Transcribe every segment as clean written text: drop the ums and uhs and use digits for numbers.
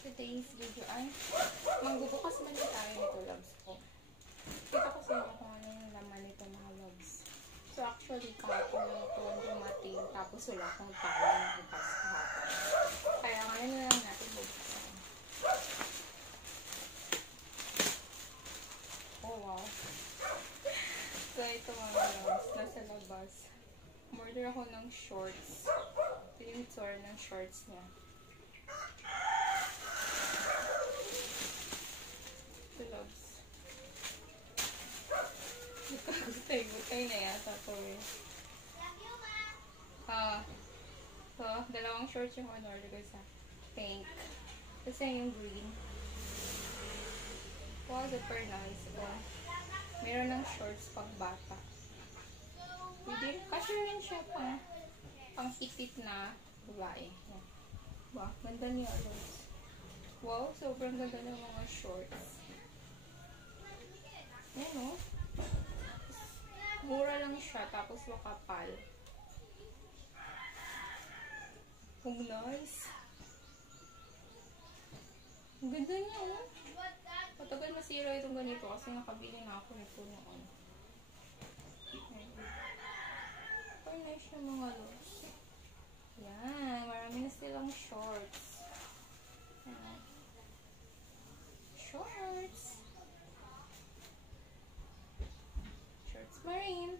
today's video ay magbubukas man din tayo nito, loves ko. Kita ko sa inyo kung ano yung laman nito, mga loves. So actually, kahapon lang ito dumating, tapos wala akong time bukas kahapon. Kaya ngayon na lang natin bubuksan. Oh wow. So ito mga loves, nasa labas. Order ako ng shorts. Ito yung tour ng shorts niya. Ito loves. Butay na yata ito eh. So, dalawang shorts yung order ko sa pink. Kasi yung green. Wow, super nice. Meron ng shorts pang bata. Kasi rin siya pang hipit na babae. Wow, ganda niya loves. Wow, sobrang ganda ng mga shorts. Ayan o. Mura lang siya, tapos makapal. Oh, nice. Ang ganda niya o. Matagal masira itong ganito kasi nakabili na ako nito noon. Super nice yung mga loves. Yan, marami na silang shorts. Yan. Shorts marine.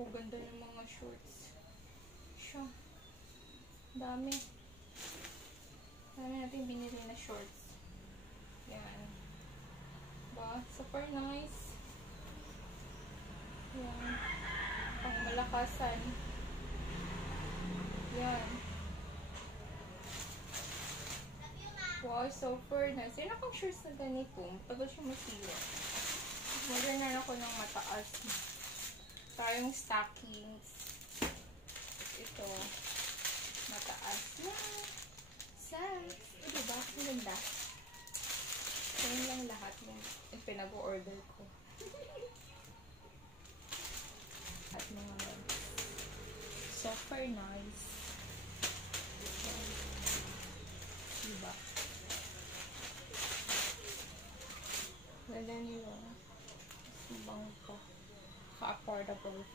Oh, ganda ng mga shorts. Siya. Dami natin binili na shorts. Yan. Ba? Super nice. Yan. Pang malakasan. Yan. Wow, super nice. Yan akong shorts na ganito. Matagal siya masira. Order na ako ng mataas. Tayong stockings. Ito. Mataas na. Size. Diba? Ang ganda. Yan lang lahat yung pinag-order ko. At mga super nice. Diba? Ganda nila. Bang pa. Ka-affordable.